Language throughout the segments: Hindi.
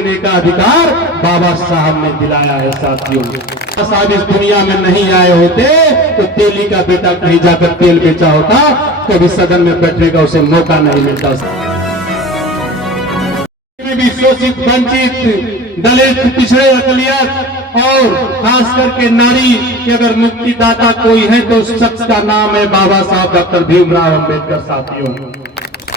देने का अधिकार बाबा साहब ने दिलाया है साथियों। साहब इस दुनिया में नहीं आए होते तो तेली का बेटा कहीं जाकर तेल बेचा होता, कभी सदन में बैठने का उसे मौका नहीं मिलता। भी शोषित, वंचित, दलित, पिछड़े, अकलियत और खास करके नारी की अगर मुक्तिदाता कोई है तो उस शख्स का नाम है बाबा साहब डॉक्टर भीमराव अम्बेडकर साथियों।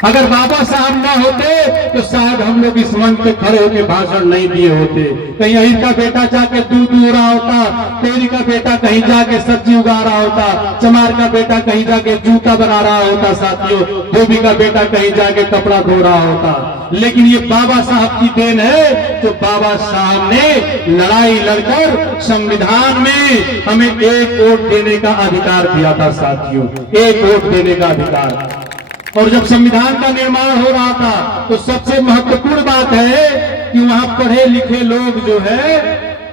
अगर बाबा साहब ना होते तो शायद हम लोग इस मंच पे खड़े होकर भाषण नहीं दिए होते। कहीं अहिर का बेटा जाके दूध दूह रहा होता, तेरी का बेटा कहीं जाके सब्जी उगा रहा होता, चमार का बेटा कहीं जाके जूता बना रहा होता साथियों, धोबी का बेटा कहीं जाके कपड़ा धो रहा होता। लेकिन ये बाबा साहब की देन है, तो बाबा साहब ने लड़ाई लड़कर संविधान में हमें एक वोट देने का अधिकार दिया था साथियों, एक वोट देने का अधिकार। और जब संविधान का निर्माण हो रहा था तो सबसे महत्वपूर्ण बात है कि वहां पढ़े लिखे लोग जो है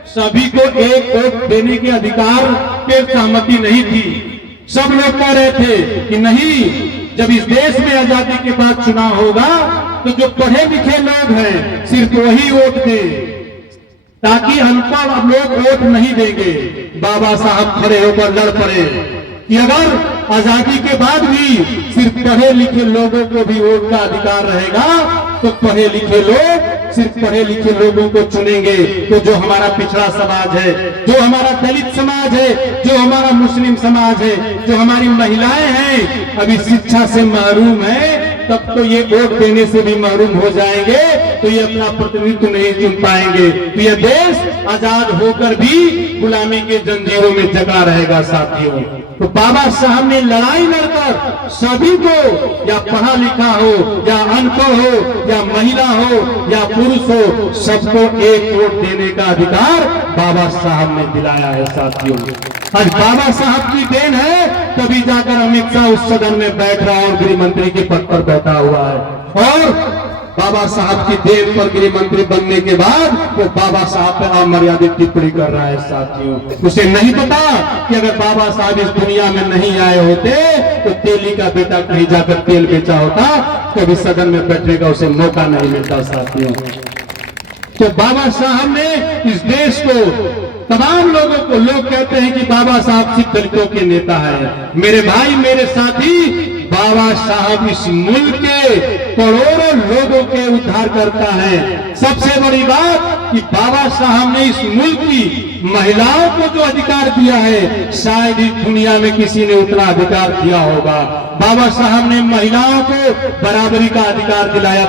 सभी को एक वोट देने के अधिकार पे सहमति नहीं थी। सब लोग कह रहे थे कि नहीं, जब इस देश में आजादी के बाद चुनाव होगा तो जो पढ़े लिखे लोग हैं सिर्फ वही वोट दे, ताकि अनपढ़ लोग वोट नहीं देंगे। बाबा साहब खड़े होकर लड़ पड़े कि अगर आजादी के बाद भी सिर्फ पढ़े लिखे लोगों को भी वोट का अधिकार रहेगा तो पढ़े लिखे लोग सिर्फ पढ़े लिखे लोगों को चुनेंगे। तो जो हमारा पिछड़ा समाज है, जो हमारा दलित समाज है, जो हमारा मुस्लिम समाज है, जो हमारी महिलाएं हैं अभी शिक्षा से महरूम है, तब तो ये वोट देने से भी महरूम हो जाएंगे, तो ये अपना प्रतिनिधित्व नहीं चुन पाएंगे। तो ये देश आजाद होकर भी गुलामी के जंजीरों में जकड़ा रहेगा साथियों। तो बाबा साहब ने लड़ाई लड़कर सभी को, या पढ़ा लिखा हो या अनपढ़ हो या महिला हो या पुरुष हो, सबको एक वोट देने का अधिकार बाबा साहब ने दिलाया है साथियों। आज बाबा साहब की देन है तभी जाकर अमित शाह उस सदन में बैठ रहा और गृह मंत्री के पद पर बैठा हुआ है। और बाबा साहब की देन पर गृह मंत्री बनने के बाद वो बाबा साहब पे अमर्यादित टिप्पणी कर रहा है साथियों। उसे नहीं पता कि अगर बाबा साहब इस दुनिया में नहीं आए होते तो तेली का बेटा कहीं जाकर तेल बेचा होता, कभी सदन में बैठने का उसे मौका नहीं मिलता साथियों। तो बाबा साहब ने इस देश को, तमाम लोगों को, लोग कहते हैं कि बाबा साहब सिर्फ दलितों के नेता है। मेरे भाई, मेरे साथी, बाबा साहब इस मुल्क के करोड़ों लोगों के उद्धार करता है। सबसे बड़ी बात कि बाबा साहब ने इस मुल्क की महिलाओं को जो अधिकार दिया है शायद इस दुनिया में किसी ने उतना अधिकार दिया होगा। बाबा साहब ने महिलाओं को बराबरी का अधिकार दिलाया।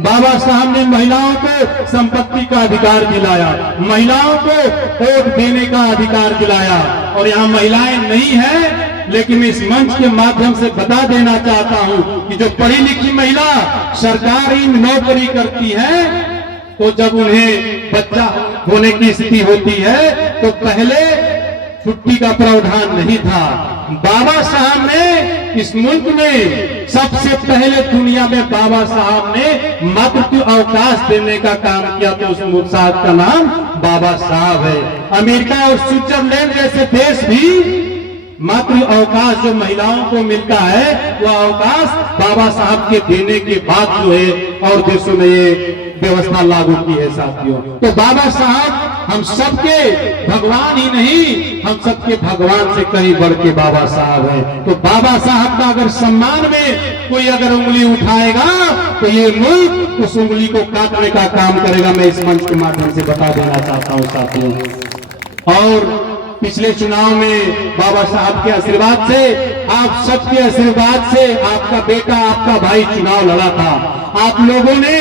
बाबा साहब ने महिलाओं को संपत्ति का अधिकार दिलाया, महिलाओं को वोट देने का अधिकार दिलाया। और यहाँ महिलाएं नहीं है, लेकिन मैं इस मंच के माध्यम से बता देना चाहता हूं कि जो पढ़ी लिखी महिला सरकारी नौकरी करती है तो जब उन्हें बच्चा होने की स्थिति होती है तो पहले छुट्टी का प्रावधान नहीं था। बाबा साहब ने इस मुल्क में सबसे पहले दुनिया में बाबा साहब ने मातृत्व अवकाश देने का काम किया, तो उस मुल्क का नाम बाबा साहब है। अमेरिका और स्विट्जरलैंड जैसे देश भी मातृ अवकाश जो महिलाओं को मिलता है वह अवकाश बाबा साहब के देने के बाद जो है और देशों में ये व्यवस्था लागू की है साथियों। तो बाबा साहब हम सबके भगवान ही नहीं, हम सबके भगवान से कहीं बढ़ के बाबा साहब है। तो बाबा साहब का अगर सम्मान में कोई अगर उंगली उठाएगा तो ये मुल्क उस उंगली को काटने का काम करेगा। मैं इस मंच के माध्यम से बता देना चाहता हूँ साथियों। और पिछले चुनाव में बाबा साहब के आशीर्वाद से, आप सबके आशीर्वाद से आपका बेटा, आपका भाई चुनाव लड़ा था। आप लोगों ने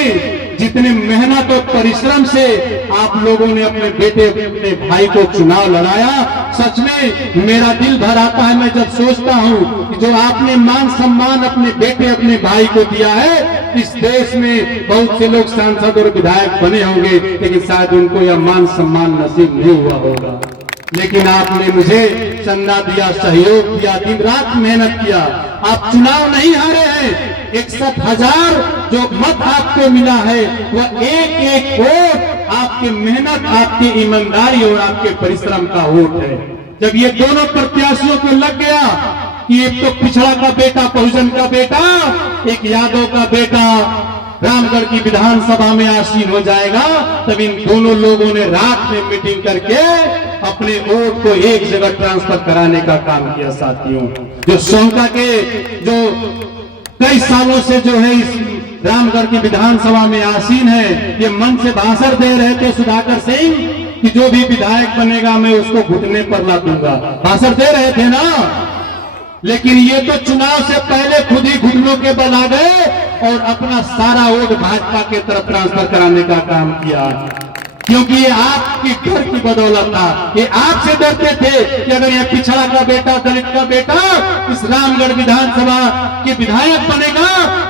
जितने मेहनत और परिश्रम से आप लोगों ने अपने बेटे, अपने भाई को चुनाव लड़ाया, सच में मेरा दिल भर आता है। मैं जब सोचता हूँ कि जो आपने मान सम्मान अपने बेटे, अपने भाई को दिया है, इस देश में बहुत से लोग सांसद और विधायक बने होंगे, लेकिन शायद उनको यह मान सम्मान नसीब नहीं हुआ होगा। लेकिन आपने मुझे चंदा दिया, सहयोग दिया, दिन रात मेहनत किया। आप चुनाव नहीं हारे हैं। 61,000 जो मत आपको मिला है वह एक एक वोट आपकी मेहनत, आपकी ईमानदारी और आपके परिश्रम का वोट है। जब ये दोनों प्रत्याशियों को लग गया कि एक तो पिछड़ा का बेटा, बहुजन का बेटा, एक यादव का बेटा रामगढ़ की विधानसभा में आसीन हो जाएगा, तब इन दोनों लोगों ने रात में मीटिंग करके अपने वोट को एक जगह ट्रांसफर कराने का काम किया। साथियों, जो शोंका के जो कई सालों से जो है इस रामगढ़ की विधानसभा में आसीन है, ये मन से भाषण दे रहे थे सुधाकर सिंह कि जो भी विधायक बनेगा मैं उसको घुटने पर ला दूंगा, भाषण दे रहे थे ना। लेकिन ये तो चुनाव से पहले खुद ही घुटनों के बल आ गए और अपना सारा वोट भाजपा के तरफ ट्रांसफर कराने का काम किया, क्योंकि ये आपकी डर की बदौलत था। ये आपसे डरते थे कि अगर यह पिछड़ा का बेटा, दलित का बेटा इस रामगढ़ विधानसभा के विधायक बनेगा,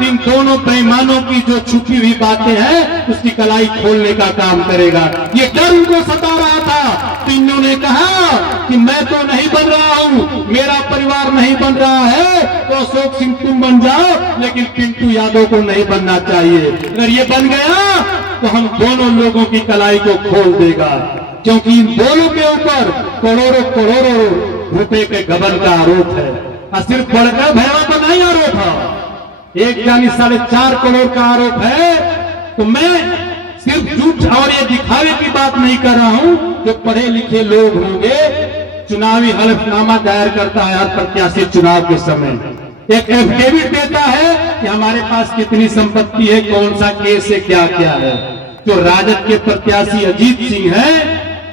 इन दोनों बेईमानों की जो छुपी हुई बातें हैं उसकी कलाई खोलने का काम करेगा। ये डर उनको सता रहा था, तो इन्होंने कहा कि मैं तो नहीं बन रहा हूं, मेरा परिवार नहीं बन रहा है, तो अशोक सिंह तुम बन जाओ, लेकिन पिंटू यादव को नहीं बनना चाहिए। अगर ये बन गया तो हम दोनों लोगों की कलाई को खोल देगा, क्योंकि इन दोनों के ऊपर करोड़ों करोड़ों रुपए के गबन का आरोप है। और सिर्फ बड़का भैया का नहीं आरोप है, एक यानी 4.5 करोड़ का आरोप है। तो मैं सिर्फ झूठ और ये दिखावे की बात नहीं कर रहा हूं। जो पढ़े लिखे लोग होंगे, चुनावी हलफनामा दायर करता है हर प्रत्याशी चुनाव के समय, एक एफिडेविट देता है कि हमारे पास कितनी संपत्ति है, कौन सा केस है, क्या क्या है। जो राजद के प्रत्याशी अजीत सिंह है,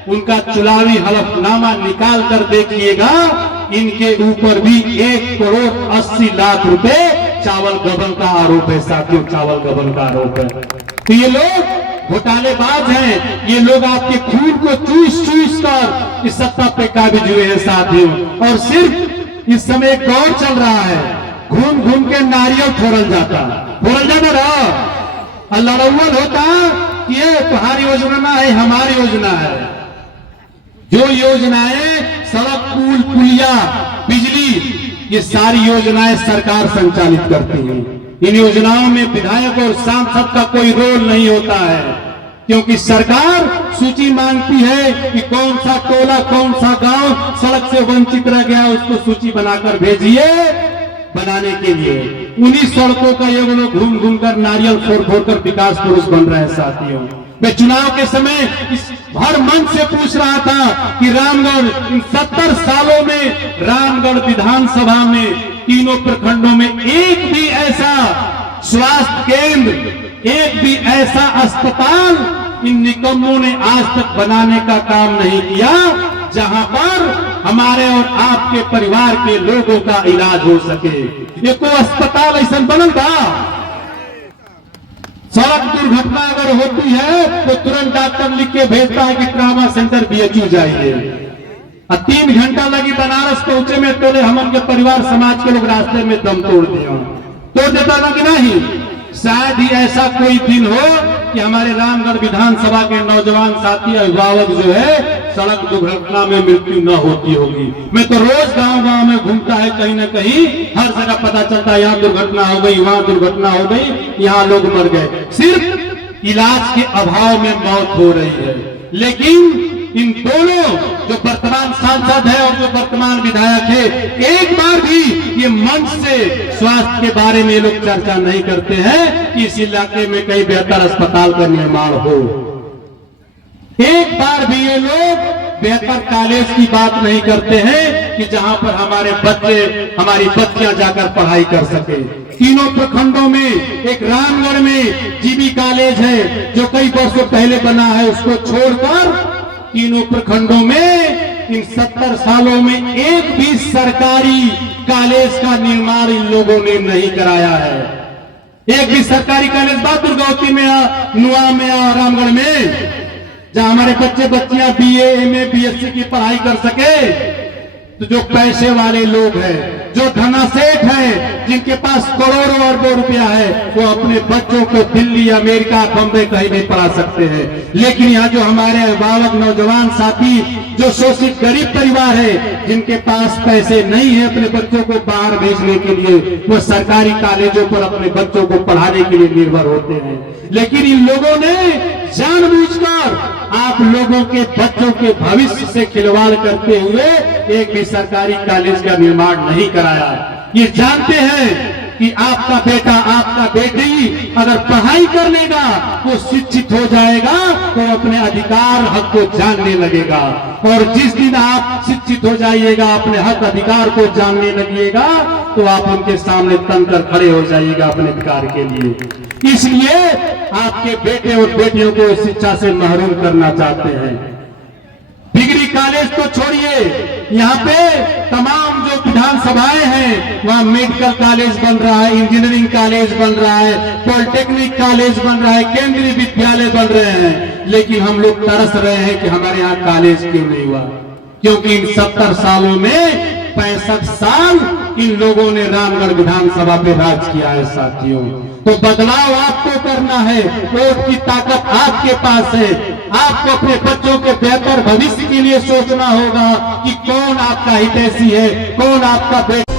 उनका चुनावी हलफनामा निकाल कर देखिएगा, इनके ऊपर भी 1 करोड़ 80 लाख रुपए चावल गबन का आरोप है। साथियों, चावल गबन का आरोप है। तो ये लोग घोटालेबाज हैं, ये लोग आपके खून को चूस चूस कर इस सत्ता पे काबिज हुए हैं। साथियों, और सिर्फ इस समय एक दौर चल रहा है, घूम घूम के नारियल फोड़ल जाता रहा और लड़ौल होता कि ये तुम्हारी योजना ना है, हमारी योजना है। जो योजनाएं सड़क, पुल, पुलिया, बिजली, ये सारी योजनाएं सरकार संचालित करती है। इन योजनाओं में विधायक और सांसद का कोई रोल नहीं होता है, क्योंकि सरकार सूची मांगती है कि कौन सा टोला, कौन सा गांव सड़क से वंचित रह गया, उसको सूची बनाकर भेजिए बनाने के लिए। उन्हीं सड़कों का ये लोग घूम घूम कर नारियल फोड़ फोड़ कर विकास पुरुष बन रहे हैं। साथियों, मैं चुनाव के समय इस हर मन से पूछ रहा था कि रामगढ़ इन 70 सालों में रामगढ़ विधानसभा में तीनों प्रखंडों में एक भी ऐसा स्वास्थ्य केंद्र, एक भी ऐसा अस्पताल इन निकम्मों ने आज तक बनाने का काम नहीं किया, जहां पर हमारे और आपके परिवार के लोगों का इलाज हो सके। ये कोई अस्पताल ऐसा बनल था? सड़क दुर्घटना अगर होती है तो तुरंत डॉक्टर लिख के भेजता है कि ट्रामा सेंटर BHU जाइए, और 3 घंटा लगी बनारस पहुंचे में, तो हम उनके परिवार समाज के लोग रास्ते में दम तोड़ देता था कि नहीं। शायद ही ऐसा कोई दिन हो कि हमारे रामगढ़ विधानसभा के नौजवान साथी अभिभावक जो है सड़क दुर्घटना में मृत्यु न होती होगी। मैं तो रोज गांव-गांव में घूमता है, कहीं न कहीं हर जगह पता चलता है यहाँ दुर्घटना हो गई, वहां दुर्घटना हो गई, यहाँ लोग मर गए। सिर्फ इलाज के अभाव में मौत हो रही है। लेकिन इन दोनों जो वर्तमान सांसद है और जो वर्तमान विधायक है, एक बार भी ये मंच से स्वास्थ्य के बारे में लोग चर्चा नहीं करते हैं कि इस इलाके में कहीं बेहतर अस्पताल का निर्माण हो। एक बार भी ये लोग बेहतर कॉलेज की बात नहीं करते हैं कि जहां पर हमारे बच्चे, हमारी बच्चियां जाकर पढ़ाई कर सके। तीनों प्रखंडों में एक रामगढ़ में जीबी कॉलेज है जो कई वर्षों पहले बना है, उसको छोड़कर तीनों प्रखंडों में इन 70 सालों में एक भी सरकारी कॉलेज का निर्माण इन लोगों ने नहीं कराया है। एक भी सरकारी कॉलेज बात दुर्गावती में, नुआ में और रामगढ़ में, जहां हमारे बच्चे बच्चियां BA, MA, BSc की पढ़ाई कर सके। तो जो पैसे वाले लोग हैं, जो धनासेठ हैं, जिनके पास करोड़ों अरबों रुपया है, वो अपने बच्चों को दिल्ली, अमेरिका, बम्बई कहीं नहीं पढ़ा सकते हैं। लेकिन यहाँ जो हमारे अभिभावक नौजवान साथी, जो शोषित गरीब परिवार है, जिनके पास पैसे नहीं है अपने बच्चों को बाहर भेजने के लिए, वो सरकारी कॉलेजों पर अपने बच्चों को पढ़ाने के लिए निर्भर होते हैं। लेकिन इन लोगों ने जानबूझकर आप लोगों के बच्चों के भविष्य से खिलवाड़ करते हुए एक भी सरकारी कॉलेज का निर्माण नहीं कराया। ये जानते हैं कि आपका बेटा आपका बेटी अगर पढ़ाई कर लेगा, वो शिक्षित हो जाएगा तो अपने अधिकार हक को जानने लगेगा। और जिस दिन आप शिक्षित हो जाइएगा, अपने हक अधिकार को जानने लगिएगा, तो आप उनके सामने तनकर खड़े हो जाइएगा अपने अधिकार के लिए। इसलिए आपके बेटे और बेटियों को शिक्षा से महरूम करना चाहते हैं। डिग्री कॉलेज तो छोड़िए, यहाँ पे तमाम जो विधानसभाएं हैं वहाँ मेडिकल कॉलेज बन रहा है, इंजीनियरिंग कॉलेज बन रहा है, पॉलिटेक्निक कॉलेज बन रहा है, केंद्रीय विद्यालय बन रहे हैं। लेकिन हम लोग तरस रहे हैं कि हमारे यहाँ कॉलेज क्यों नहीं हुआ, क्योंकि इन 70 सालों में 65 साल इन लोगों ने रामगढ़ विधानसभा पे राज किया है साथियों। तो बदलाव आपको करना है, वोट की ताकत आपके पास है। आपको अपने बच्चों के बेहतर भविष्य के लिए सोचना होगा कि कौन आपका हितैषी है, कौन आपका बेटा